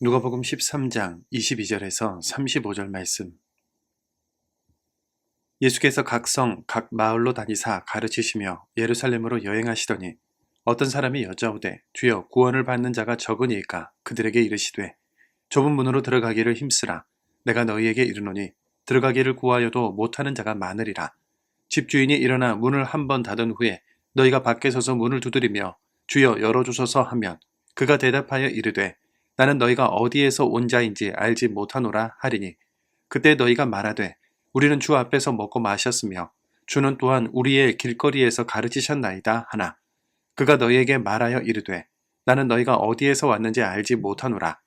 누가복음 13장 22절에서 35절 말씀. 예수께서 각 성, 각 마을로 다니사 가르치시며 예루살렘으로 여행하시더니 어떤 사람이 여짜오되 주여 구원을 받는 자가 적으니이까 그들에게 이르시되 좁은 문으로 들어가기를 힘쓰라. 내가 너희에게 이르노니 들어가기를 구하여도 못하는 자가 많으리라. 집주인이 일어나 문을 한 번 닫은 후에 너희가 밖에 서서 문을 두드리며 주여 열어주소서 하면 그가 대답하여 이르되 나는 너희가 어디에서 온 자인지 알지 못하노라 하리니 그때 너희가 말하되 우리는 주 앞에서 먹고 마셨으며 주는 또한 우리의 길거리에서 가르치셨나이다 하나 그가 너희에게 말하여 이르되 나는 너희가 어디에서 왔는지 알지 못하노라.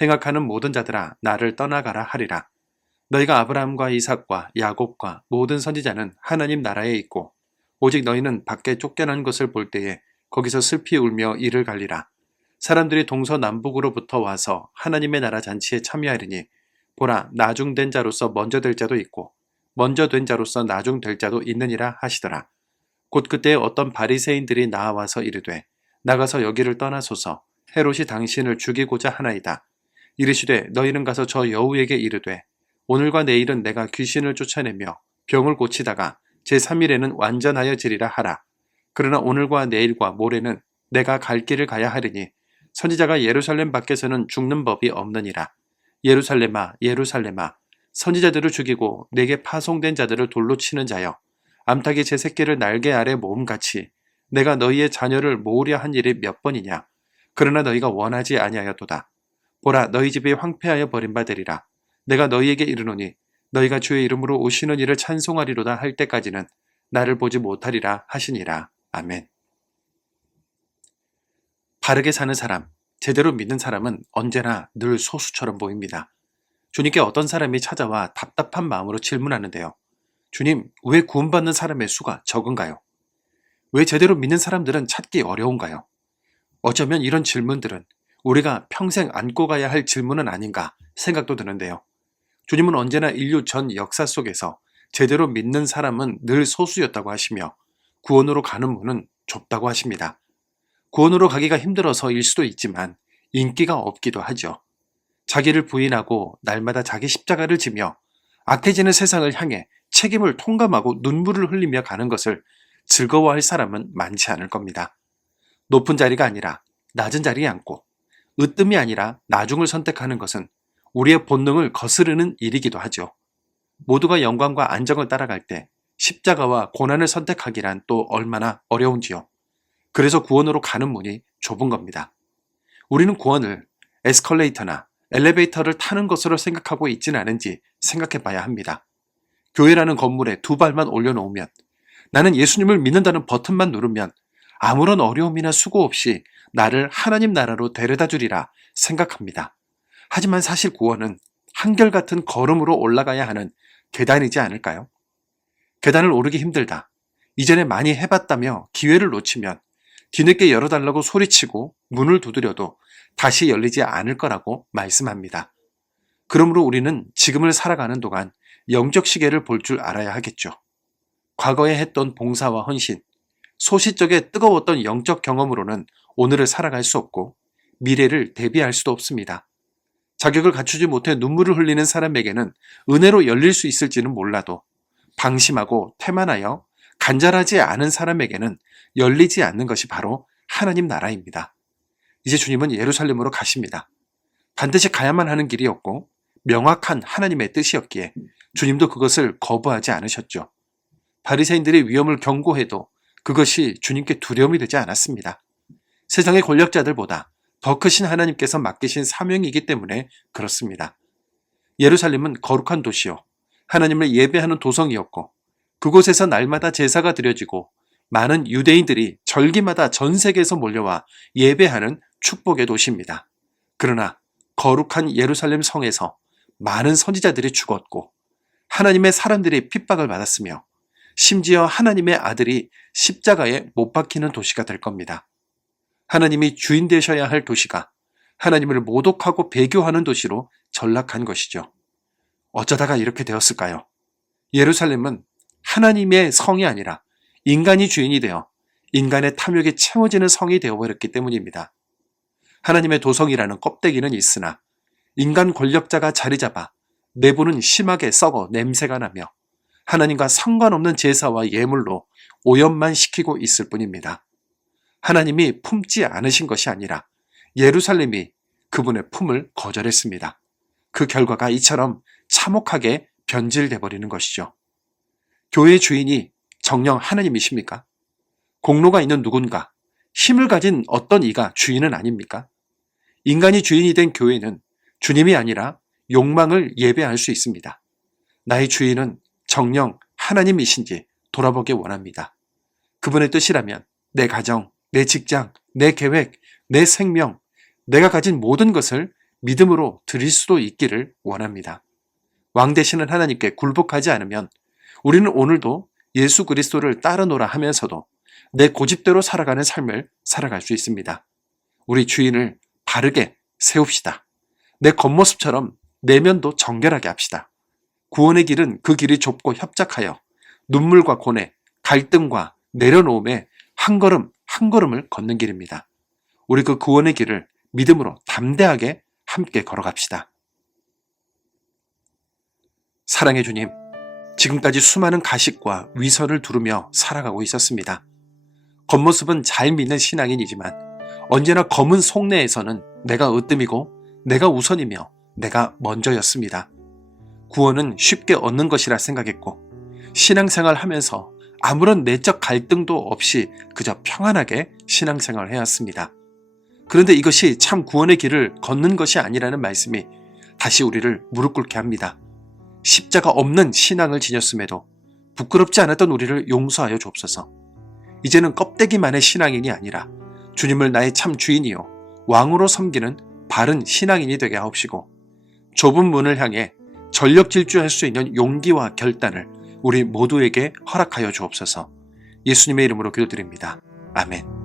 행악하는 모든 자들아 나를 떠나가라 하리라. 너희가 아브라함과 이삭과 야곱과 모든 선지자는 하나님 나라에 있고 오직 너희는 밖에 쫓겨난 것을 볼 때에 거기서 슬피 울며 이를 갈리라. 사람들이 동서남북으로부터 와서 하나님의 나라 잔치에 참여하리니 보라 나중된 자로서 먼저 될 자도 있고 먼저 된 자로서 나중될 자도 있느니라 하시더라. 곧 그때 어떤 바리새인들이 나와서 이르되 나가서 여기를 떠나소서 헤롯이 당신을 죽이고자 하나이다. 이르시되 너희는 가서 저 여우에게 이르되 오늘과 내일은 내가 귀신을 쫓아내며 병을 고치다가 제3일에는 완전하여지리라 하라. 그러나 오늘과 내일과 모레는 내가 갈 길을 가야 하리니 선지자가 예루살렘 밖에서는 죽는 법이 없느니라. 예루살렘아 예루살렘아 선지자들을 죽이고 내게 파송된 자들을 돌로 치는 자여 암탉이 제 새끼를 날개 아래 모음같이 내가 너희의 자녀를 모으려 한 일이 몇 번이냐. 그러나 너희가 원하지 아니하였도다. 보라 너희 집이 황폐하여 버림받으리라. 내가 너희에게 이르노니 너희가 주의 이름으로 오시는 이를 찬송하리로다 할 때까지는 나를 보지 못하리라 하시니라. 아멘. 바르게 사는 사람, 제대로 믿는 사람은 언제나 늘 소수처럼 보입니다. 주님께 어떤 사람이 찾아와 답답한 마음으로 질문하는데요. 주님, 왜 구원받는 사람의 수가 적은가요? 왜 제대로 믿는 사람들은 찾기 어려운가요? 어쩌면 이런 질문들은 우리가 평생 안고 가야 할 질문은 아닌가 생각도 드는데요. 주님은 언제나 인류 전 역사 속에서 제대로 믿는 사람은 늘 소수였다고 하시며 구원으로 가는 문은 좁다고 하십니다. 구원으로 가기가 힘들어서일 수도 있지만 인기가 없기도 하죠. 자기를 부인하고 날마다 자기 십자가를 지며 악해지는 세상을 향해 책임을 통감하고 눈물을 흘리며 가는 것을 즐거워할 사람은 많지 않을 겁니다. 높은 자리가 아니라 낮은 자리에 앉고 으뜸이 아니라 나중을 선택하는 것은 우리의 본능을 거스르는 일이기도 하죠. 모두가 영광과 안정을 따라갈 때 십자가와 고난을 선택하기란 또 얼마나 어려운지요. 그래서 구원으로 가는 문이 좁은 겁니다. 우리는 구원을 에스컬레이터나 엘리베이터를 타는 것으로 생각하고 있지는 않은지 생각해 봐야 합니다. 교회라는 건물에 두 발만 올려놓으면 나는 예수님을 믿는다는 버튼만 누르면 아무런 어려움이나 수고 없이 나를 하나님 나라로 데려다 주리라 생각합니다. 하지만 사실 구원은 한결같은 걸음으로 올라가야 하는 계단이지 않을까요? 계단을 오르기 힘들다. 이전에 많이 해봤다며 기회를 놓치면 뒤늦게 열어달라고 소리치고 문을 두드려도 다시 열리지 않을 거라고 말씀합니다. 그러므로 우리는 지금을 살아가는 동안 영적 시계를 볼 줄 알아야 하겠죠. 과거에 했던 봉사와 헌신, 소시적에 뜨거웠던 영적 경험으로는 오늘을 살아갈 수 없고 미래를 대비할 수도 없습니다. 자격을 갖추지 못해 눈물을 흘리는 사람에게는 은혜로 열릴 수 있을지는 몰라도 방심하고 태만하여 간절하지 않은 사람에게는 열리지 않는 것이 바로 하나님 나라입니다. 이제 주님은 예루살렘으로 가십니다. 반드시 가야만 하는 길이었고 명확한 하나님의 뜻이었기에 주님도 그것을 거부하지 않으셨죠. 바리새인들의 위험을 경고해도 그것이 주님께 두려움이 되지 않았습니다. 세상의 권력자들보다 더 크신 하나님께서 맡기신 사명이기 때문에 그렇습니다. 예루살렘은 거룩한 도시요 하나님을 예배하는 도성이었고 그곳에서 날마다 제사가 드려지고 많은 유대인들이 절기마다 전 세계에서 몰려와 예배하는 축복의 도시입니다. 그러나 거룩한 예루살렘 성에서 많은 선지자들이 죽었고 하나님의 사람들이 핍박을 받았으며 심지어 하나님의 아들이 십자가에 못 박히는 도시가 될 겁니다. 하나님이 주인 되셔야 할 도시가 하나님을 모독하고 배교하는 도시로 전락한 것이죠. 어쩌다가 이렇게 되었을까요? 예루살렘은 하나님의 성이 아니라 인간이 주인이 되어 인간의 탐욕에 채워지는 성이 되어버렸기 때문입니다. 하나님의 도성이라는 껍데기는 있으나 인간 권력자가 자리 잡아 내부는 심하게 썩어 냄새가 나며 하나님과 상관없는 제사와 예물로 오염만 시키고 있을 뿐입니다. 하나님이 품지 않으신 것이 아니라 예루살렘이 그분의 품을 거절했습니다. 그 결과가 이처럼 참혹하게 변질돼 버리는 것이죠. 교회의 주인이 정녕 하나님이십니까? 공로가 있는 누군가, 힘을 가진 어떤 이가 주인은 아닙니까? 인간이 주인이 된 교회는 주님이 아니라 욕망을 예배할 수 있습니다. 나의 주인은 정녕 하나님이신지 돌아보기 원합니다. 그분의 뜻이라면 내 가정, 내 직장, 내 계획, 내 생명, 내가 가진 모든 것을 믿음으로 드릴 수도 있기를 원합니다. 왕 되시는 하나님께 굴복하지 않으면 우리는 오늘도 예수 그리스도를 따르노라 하면서도 내 고집대로 살아가는 삶을 살아갈 수 있습니다. 우리 주인을 바르게 세웁시다. 내 겉모습처럼 내면도 정결하게 합시다. 구원의 길은 그 길이 좁고 협착하여 눈물과 고뇌, 갈등과 내려놓음에 한 걸음 한 걸음을 걷는 길입니다. 우리 그 구원의 길을 믿음으로 담대하게 함께 걸어갑시다. 사랑의 주님, 지금까지 수많은 가식과 위선을 두르며 살아가고 있었습니다. 겉모습은 잘 믿는 신앙인이지만 언제나 검은 속내에서는 내가 으뜸이고 내가 우선이며 내가 먼저였습니다. 구원은 쉽게 얻는 것이라 생각했고 신앙생활 하면서 아무런 내적 갈등도 없이 그저 평안하게 신앙생활을 해왔습니다. 그런데 이것이 참 구원의 길을 걷는 것이 아니라는 말씀이 다시 우리를 무릎 꿇게 합니다. 십자가 없는 신앙을 지녔음에도 부끄럽지 않았던 우리를 용서하여 주옵소서. 이제는 껍데기만의 신앙인이 아니라 주님을 나의 참 주인이요 왕으로 섬기는 바른 신앙인이 되게 하옵시고 좁은 문을 향해 전력 질주할 수 있는 용기와 결단을 우리 모두에게 허락하여 주옵소서. 예수님의 이름으로 기도드립니다. 아멘.